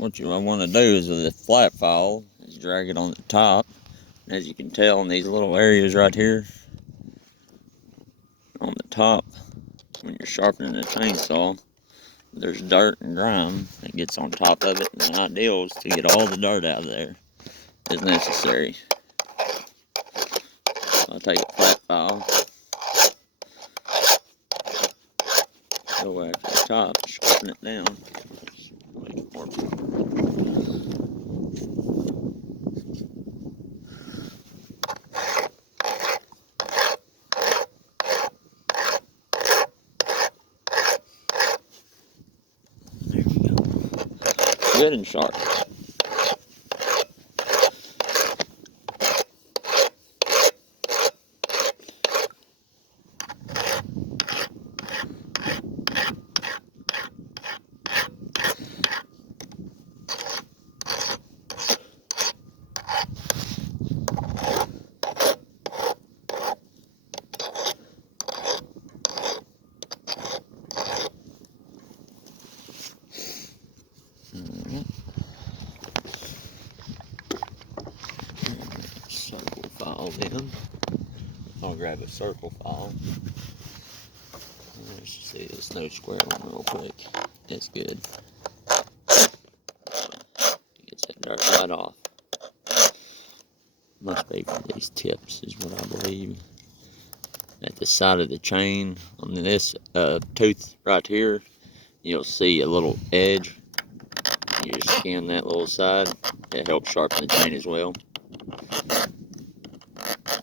what you want to do is with the flat file is drag it on the top. And as you can tell in these little areas right here on the top, when you're sharpening the chainsaw, there's dirt and grime that gets on top of it, and the ideal is to get all the dirt out of there as necessary. So I'll take a flat file, go after the top, sharpen it down, make it more. There we go. Good and sharp. Circle file then. I'll grab a circle file. Let's see this no square one real quick. That's good. Gets that dirt right off. Must be for these tips, is what I believe. At the side of the chain on this tooth right here, you'll see a little edge. You just scan that little side. It helps sharpen the chain as well.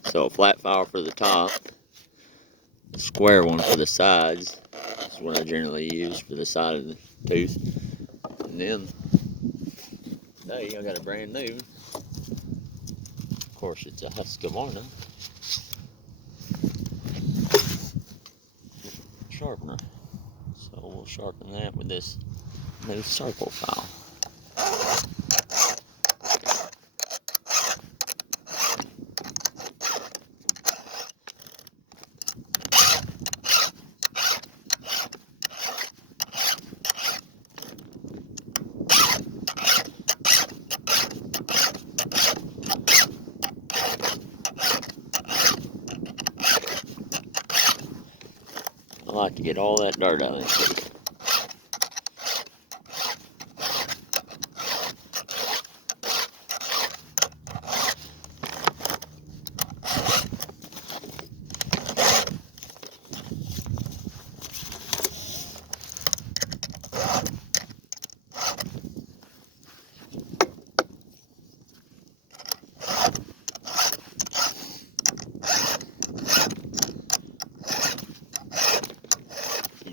So a flat file for the top, a square one for the sides. Is what I generally use for the side of the tooth. And then today I got a brand new. Of course, it's a Husqvarna sharpener. So we'll sharpen that with this new circle file. I like to get all that dirt out of it.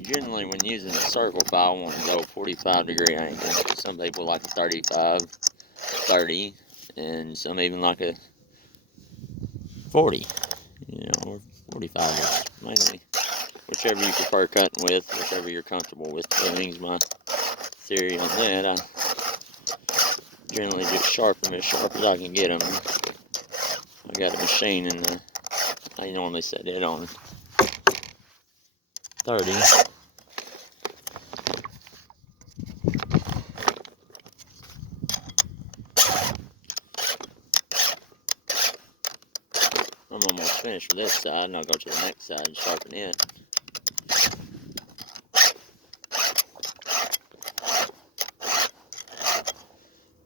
Generally, when using a circle file, I want to go 45-degree angle. Some people like a 35, 30, and some even like a 40, or 45, mainly. Whichever you prefer cutting with, whichever you're comfortable with. Everything's my theory on that. I generally just sharpen them as sharp as I can get them. I got a machine, and I normally set it on 30. I'm almost finished with this side, and I'll go to the next side and sharpen it.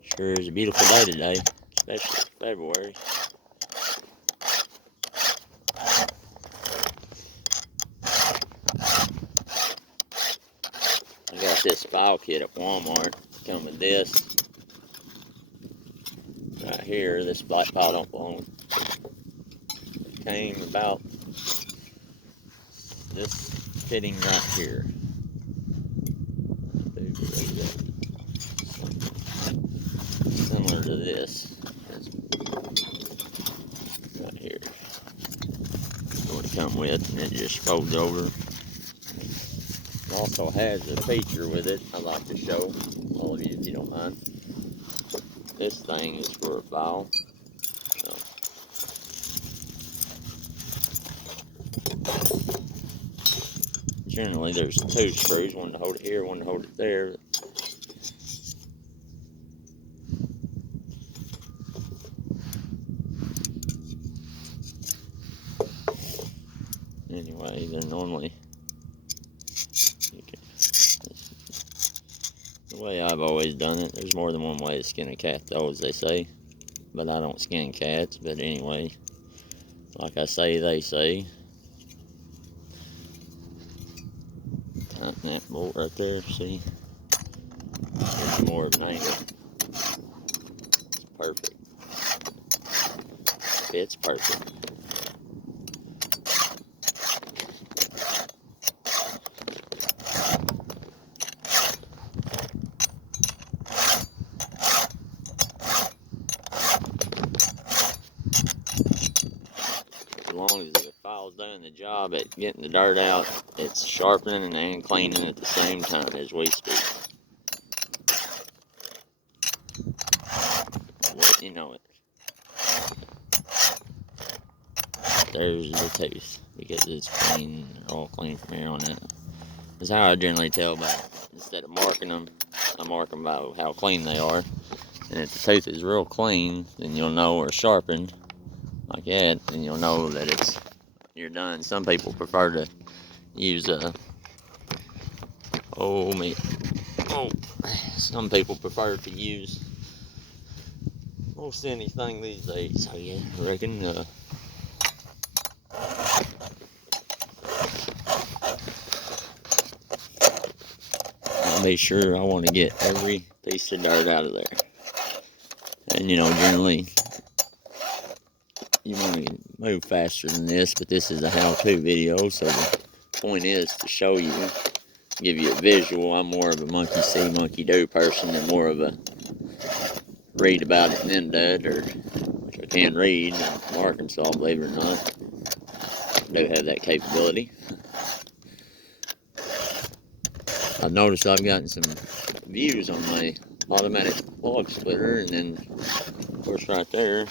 Sure is a beautiful day today, especially February. I got this file kit at Walmart. Come with this right here. This black file don't belong. It came about this fitting right here. Similar to this. Right here. That's what it come with, and it just folds over. It also has a feature with it I'd like to show all of you if you don't mind. This thing is for a file. So. Generally there's two screws, one to hold it here, one to hold it there. way. They're normally, the way I've always done it. There's more than one way to skin a cat, though, as they say. But I don't skin cats. But anyway, like I say, they say. Tighten that bolt right there. See, there's more of an angle. It's perfect. It's perfect. As long as the file's doing the job at getting the dirt out, it's sharpening and cleaning at the same time as we speak. Well, you know it. There's the tooth, because it's clean, all clean from here on out. That's how I generally tell by, instead of marking them, I mark them by how clean they are. And if the tooth is real clean, then you'll know, or sharpened like that, then you'll know that you're done. Some people prefer to use some people prefer to use most anything these days. So yeah, I reckon I'll be sure I want to get every piece of dirt out of there. And generally you want to move faster than this, but this is a how-to video, so the point is to show you, give you a visual. I'm more of a monkey see, monkey do person than more of a read about it and then do it, or which I can read in Arkansas, believe it or not. I do have that capability. I've noticed I've gotten some views on my automatic log splitter, and then of course right there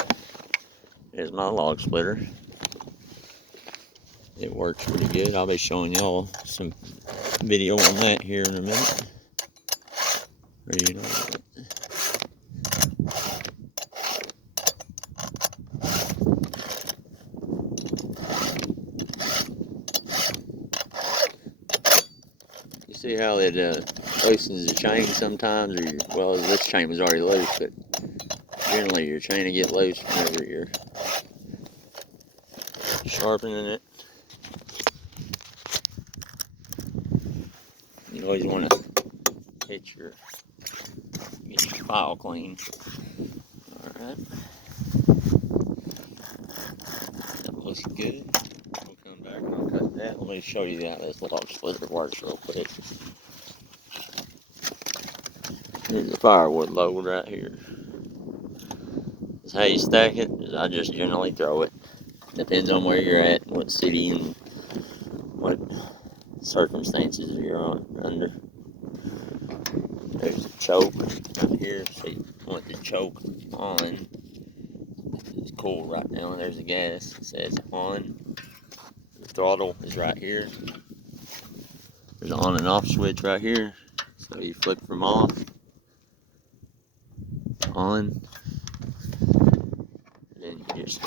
is my log splitter. It works pretty good. I'll be showing y'all some video on that here in a minute. You see how it loosens the chain sometimes, well, this chain was already loose, but generally your chain will get loose whenever you're sharpening it. You always want to get your file clean. Alright. That looks good. We'll come back and I'll cut that. Let me show you how this log splitter works real quick. Here's the firewood load right here. This is how you stack it. I just generally throw it. Depends on where you're at, what city and what circumstances you're under. There's a choke right here, so you want the choke on. It's cool right now, and there's the gas. It says on. The throttle is right here. There's an on and off switch right here, so you flip from off, on, and then you just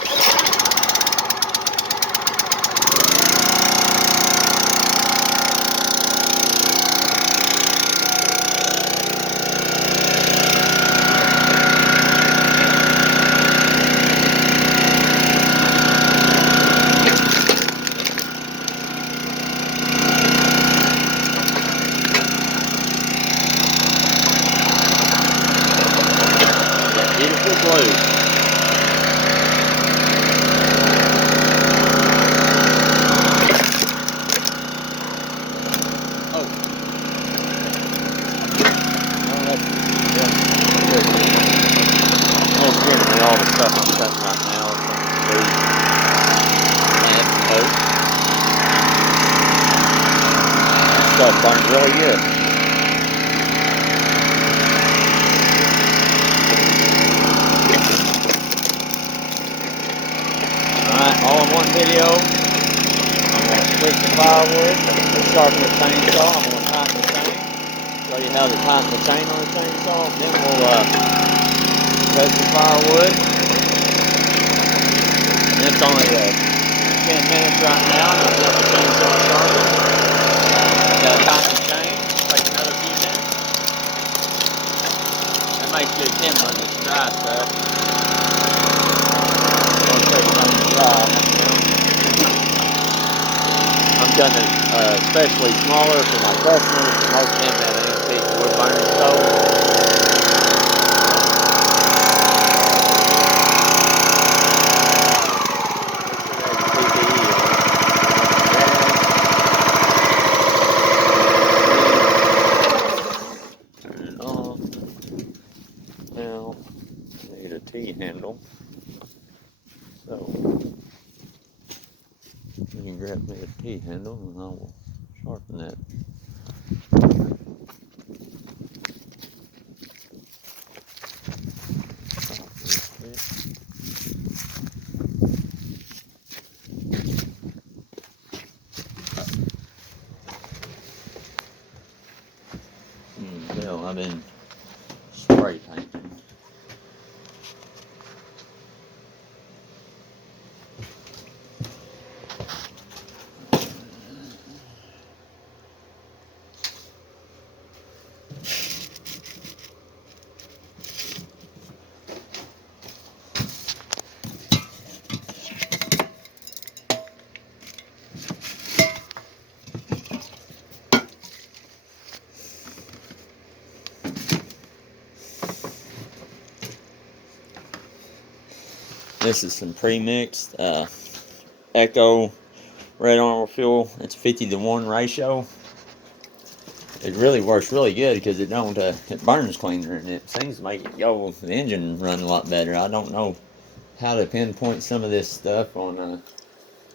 blue. That's generally all the stuff I'm cutting right now. This stuff burns really good. Alright, all in one video. I'm going to switch the firewood, sharpen the chainsaw. I'm going to tighten the chain, show you how to tighten the chain on the chainsaw. Then we'll cut the firewood. And it's only 10 minutes right now, and I've got the chainsaw sharpened. Got a time to change. Take another few minutes. That makes good kindling. It's dry stuff. Once everything's dry, I'm cutting it especially smaller for my customers. Most of them have an antique wood burning stove. Turn it off. Now, I need a T-handle. So, you can grab me a T-handle and I will sharpen that. I've been spray painting. This is some pre-mixed Echo Red Armor Fuel. It's 50-to-1 ratio. It really works really good because it burns cleaner and it seems to make the engine run a lot better. I don't know how to pinpoint some of this stuff on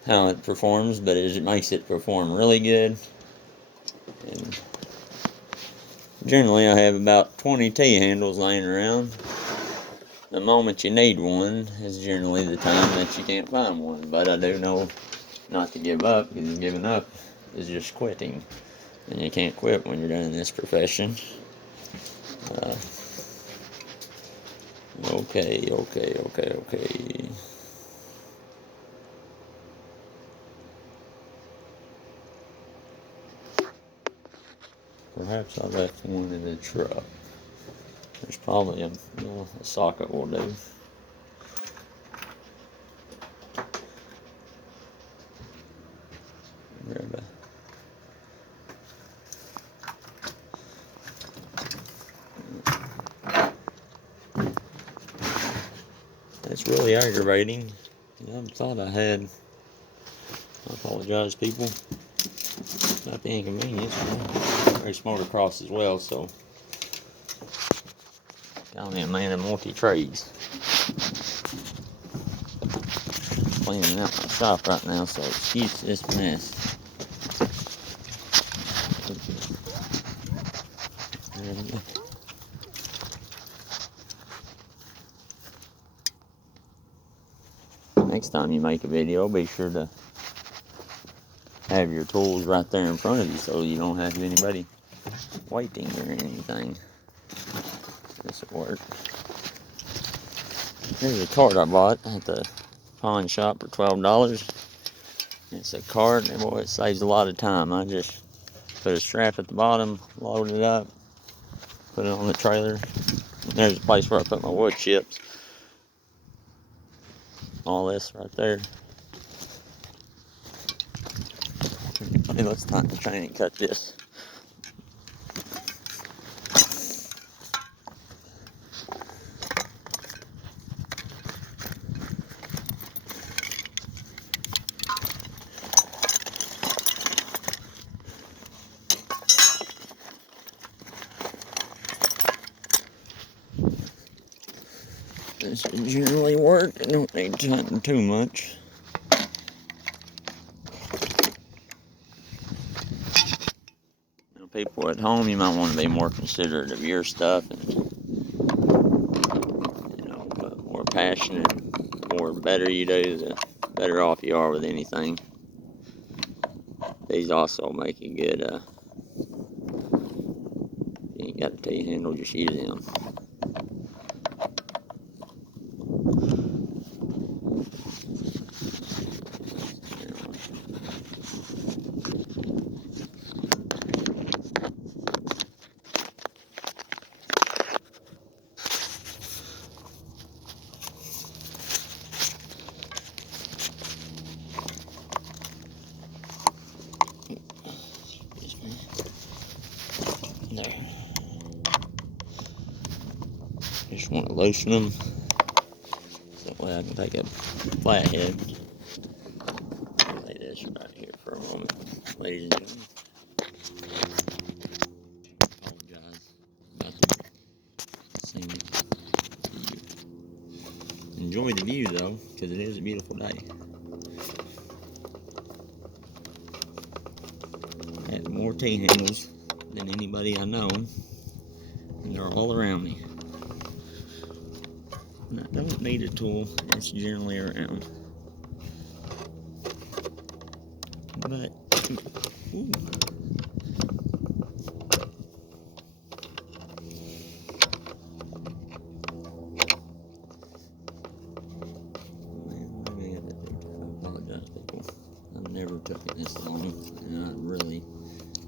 how it performs, but it makes it perform really good. And generally I have about 20 T-handles laying around. The moment you need one is generally the time that you can't find one, but I do know not to give up, because giving up is just quitting, and you can't quit when you're doing this profession. Okay. Perhaps I left one in the truck. There's probably a socket will do. Grab It's really aggravating. I thought I had. I apologize, people. Not the inconvenience. Very motocross as well, so got me a man of multi-trades. Cleaning out my shop right now, so excuse this mess. Next time you make a video, be sure to have your tools right there in front of you so you don't have anybody waiting or anything. This will work. Here's a cart I bought at the pawn shop for $12. It's a cart, and boy, it saves a lot of time. I just put a strap at the bottom, load it up, put it on the trailer. And there's a place where I put my wood chips. All this right there. Hey, let's try and cut this. This should generally work. I don't need to tighten too much. Now, people at home, you might want to be more considerate of your stuff and, the more passionate, the more better you do, the better off you are with anything. These also make a good, you ain't got a T-handle, just use them. loosen them. So that way I can take a flathead. Lay this right here for a moment, ladies and gentlemen. Apologize about the scenic view. Enjoy the view though, because it is a beautiful day. I have more T-handles than anybody I know, and they're all around me. And I don't need a tool, it's generally around. But, ooh. I've never took it this long, and I really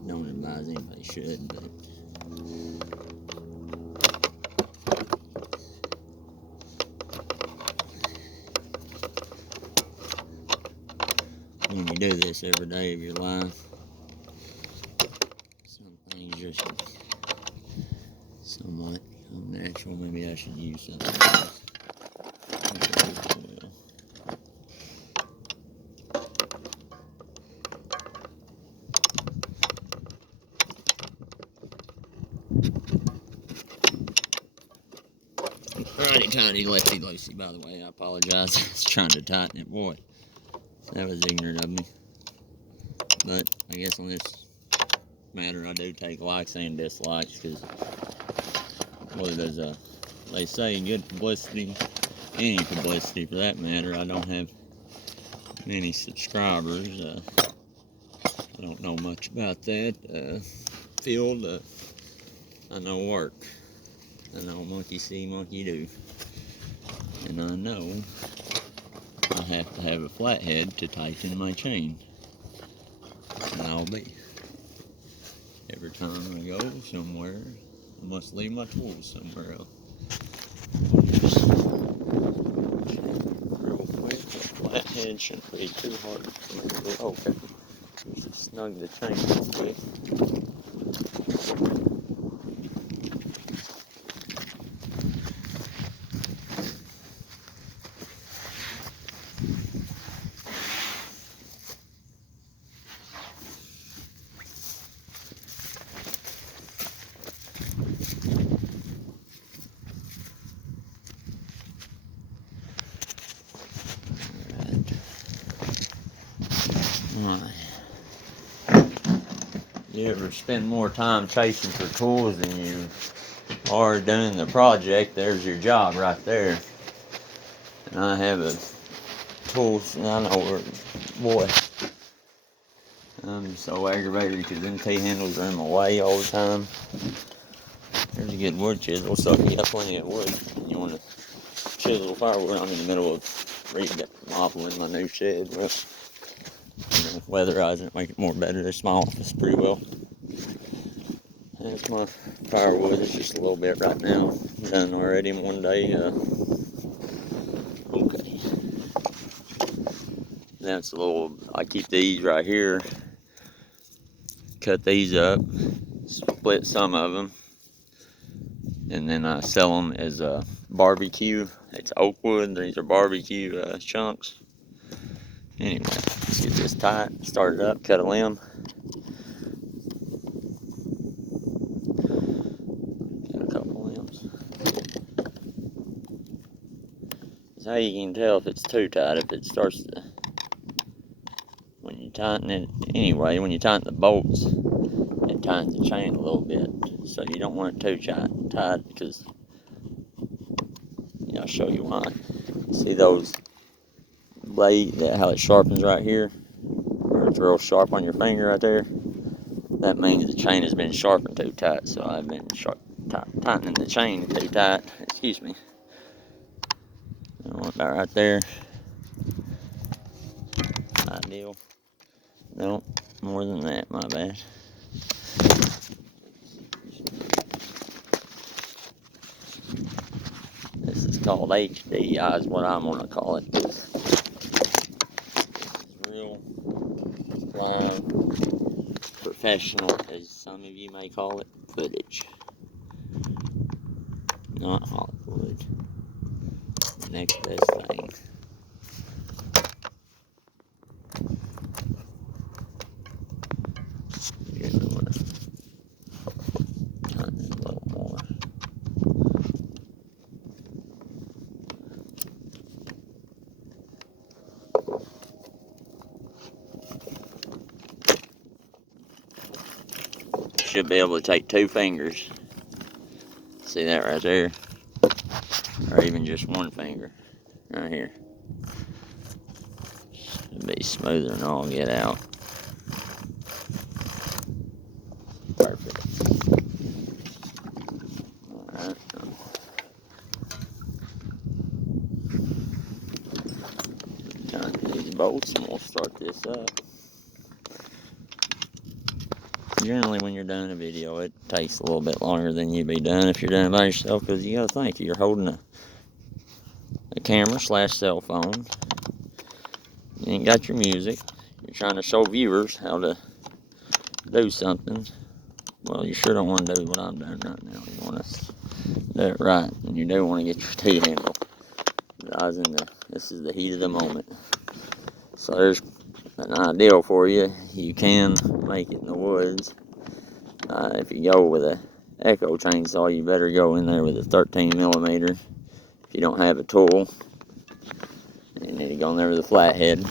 don't advise anybody should, but when you do this every day of your life, some things just somewhat become natural. Maybe I should use something else. Righty tighty, lefty loosey, by the way. I apologize. I was trying to tighten it. Boy, that was ignorant of me. But I guess on this matter, I do take likes and dislikes, because well, there's they say good publicity, any publicity for that matter. I don't have many subscribers. I don't know much about that field. I know work. I know monkey see, monkey do. And I know I have to have a flathead to tighten my chain. And I'll be. Every time I go somewhere, I must leave my tools somewhere else. Real quick, the flathead shouldn't be too hard for me to do. Okay. Just snug the chain real quick. Alright. You ever spend more time chasing for tools than you are doing the project? There's your job right there. And I have a tools, and I know where, boy, I'm so aggravated because them T-handles are in my way all the time. There's a good wood chisel, so if you got plenty of wood and you want to chisel firewood, I'm in the middle of remodeling my new shed. Well, weatherizing it, make it more better. This is my office pretty well. That's my firewood. It's just a little bit right now. Done already in one day. Okay. That's a little, I keep these right here. Cut these up. Split some of them. And then I sell them as a barbecue. It's oak wood. These are barbecue chunks. Anyway, let's get this tight. Start it up. Cut a limb. Got a couple limbs. That's how you can tell if it's too tight. If it starts to, when you tighten it, anyway, when you tighten the bolts, it tightens the chain a little bit. So you don't want it too tight, because, I'll show you why. See those blades, how it sharpens right here? Or it's real sharp on your finger right there? That means the chain has been sharpened too tight. So I've been tightening the chain too tight. Excuse me. About right there. Ideal. No, more than that, my bad. This is called HDI, is what I'm going to call it. This is real live, professional, as some of you may call it, footage. Not Hollywood. wood. The next best thing. You're gonna want to turn it a little more. Should be able to take 2 fingers. See that right there? Or even just 1 finger right here. It'll be smoother than all get out. Perfect. Alright. Turn these bolts and we'll start this up. Generally, when you're doing a video, it takes a little bit longer than you'd be done if you're doing it by yourself, because you gotta think, you're holding a camera / cell phone. You ain't got your music. You're trying to show viewers how to do something. Well, you sure don't want to do what I'm doing right now. You want to do it right, and you do want to get your T-handle. This is the heat of the moment. So there's an ideal for you. You can make it in the woods. If you go with a Echo chainsaw, you better go in there with a 13mm. If you don't have a tool, you need to go in there with a flathead.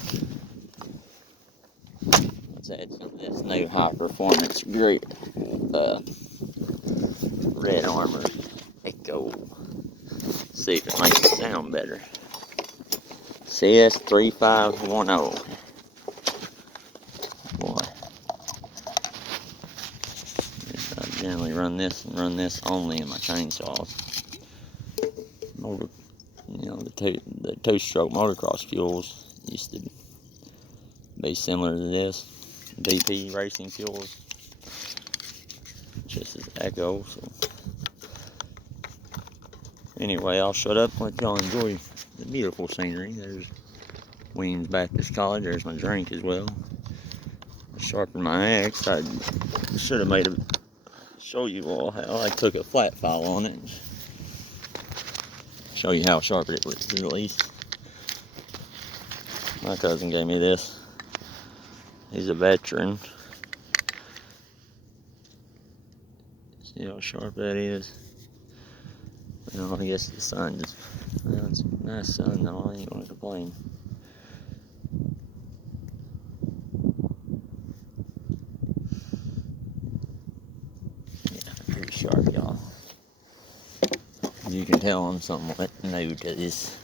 Let's add some of this new high performance grit Red Armor Echo. See if it makes it sound better. CS3510. Boy. I generally run this and run this only in my chainsaws. The two-stroke motocross fuels used to be similar to this. DP racing fuels. Just as Echo. So. Anyway, I'll shut up and let y'all enjoy the beautiful scenery. There's Weems Baptist College. There's my drink as well. I sharpened my axe. I should have made show you all how I took a flat file on it. Show you how sharp it was at least. My cousin gave me this. He's a veteran. See how sharp that is? Well, I guess the sun just, it's a nice sun though, I ain't gonna complain. Yeah, pretty sharp, y'all. You can tell I'm somewhat new to this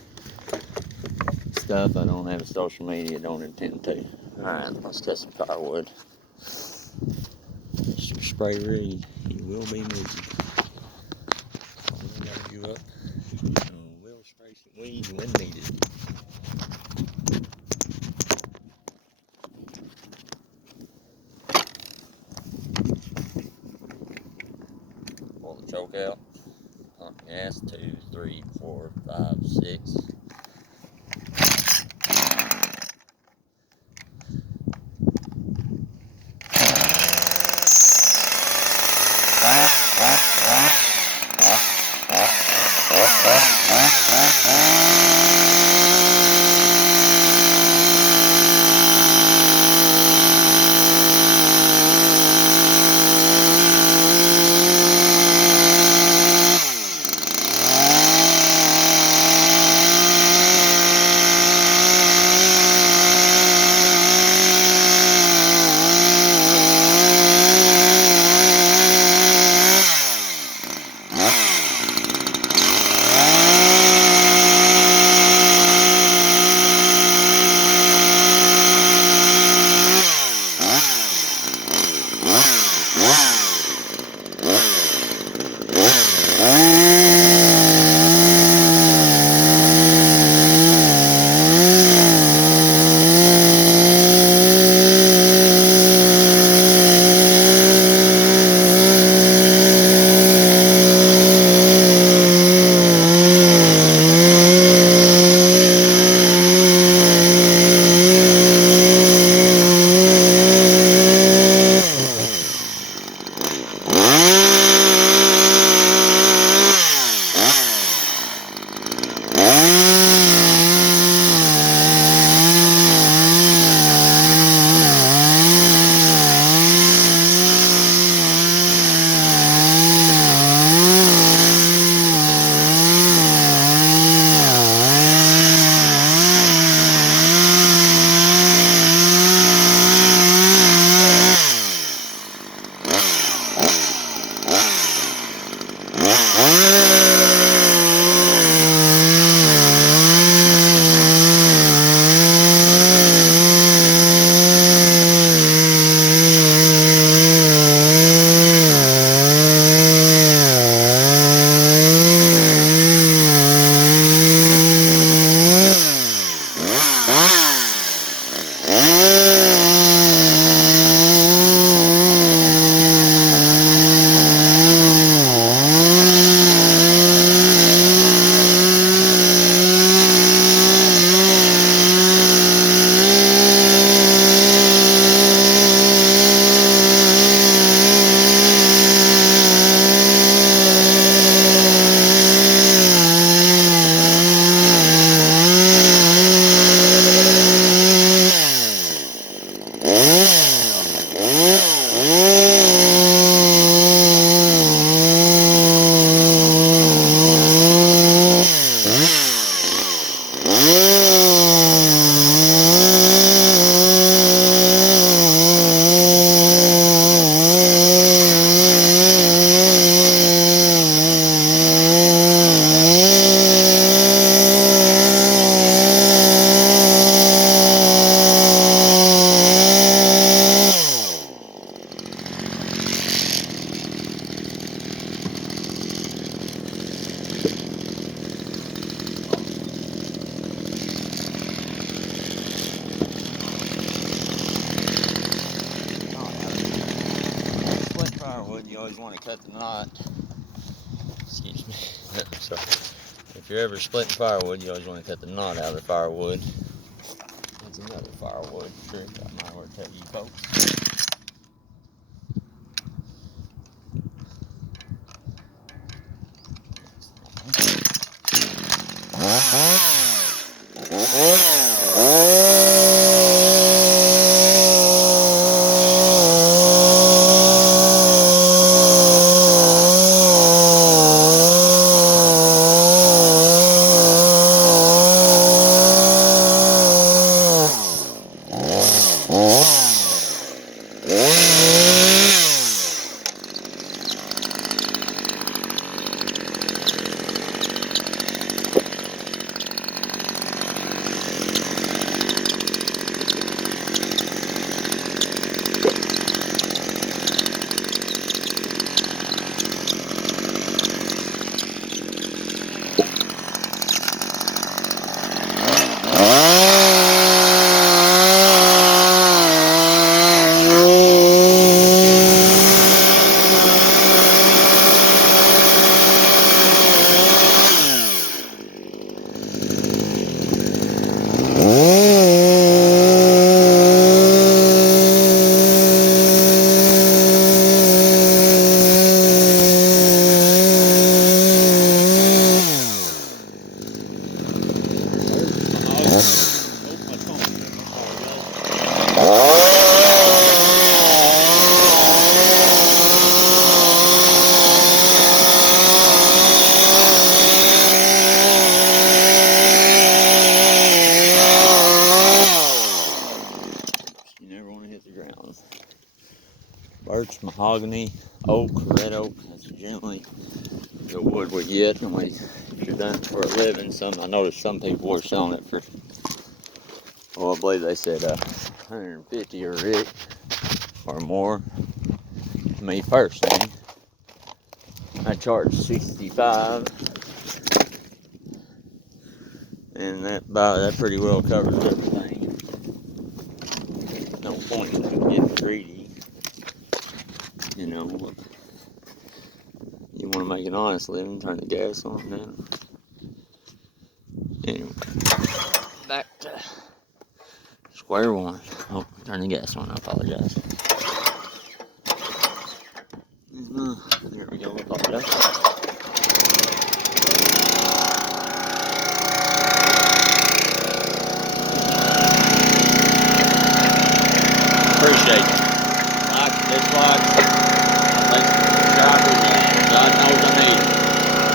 stuff. I don't have a social media, don't intend to. Alright, let's cut some firewood. Mr. Spray Reed, he will be moved. You up. We'll spray some weeds when needed. Pull the choke out. Pump gas 2, 3, 4, 5, 6. firewood, you always want to cut the knot. Excuse me. Sorry. If you're ever splitting firewood, you always want to cut the knot out of the firewood. That's another firewood trick I might want to tell you folks. Birch, mahogany, oak, red oak, that's generally the wood we get. And if you're done it for a living, I noticed some people were selling it for, well, I believe they said $150 a rick or more. Me personally, I charge $65, and that pretty well covers everything. No point in getting greedy. You know, you want to make an honest living, turn the gas on now. Anyway, back to square one. Oh, turn the gas on, I apologize. There we go, I apologize. Appreciate it. Like, dislike. God knows I need it.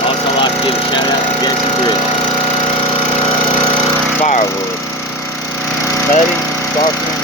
Also like to give a shout out to Jesse Trib. Firewood. Cutting, sharpening,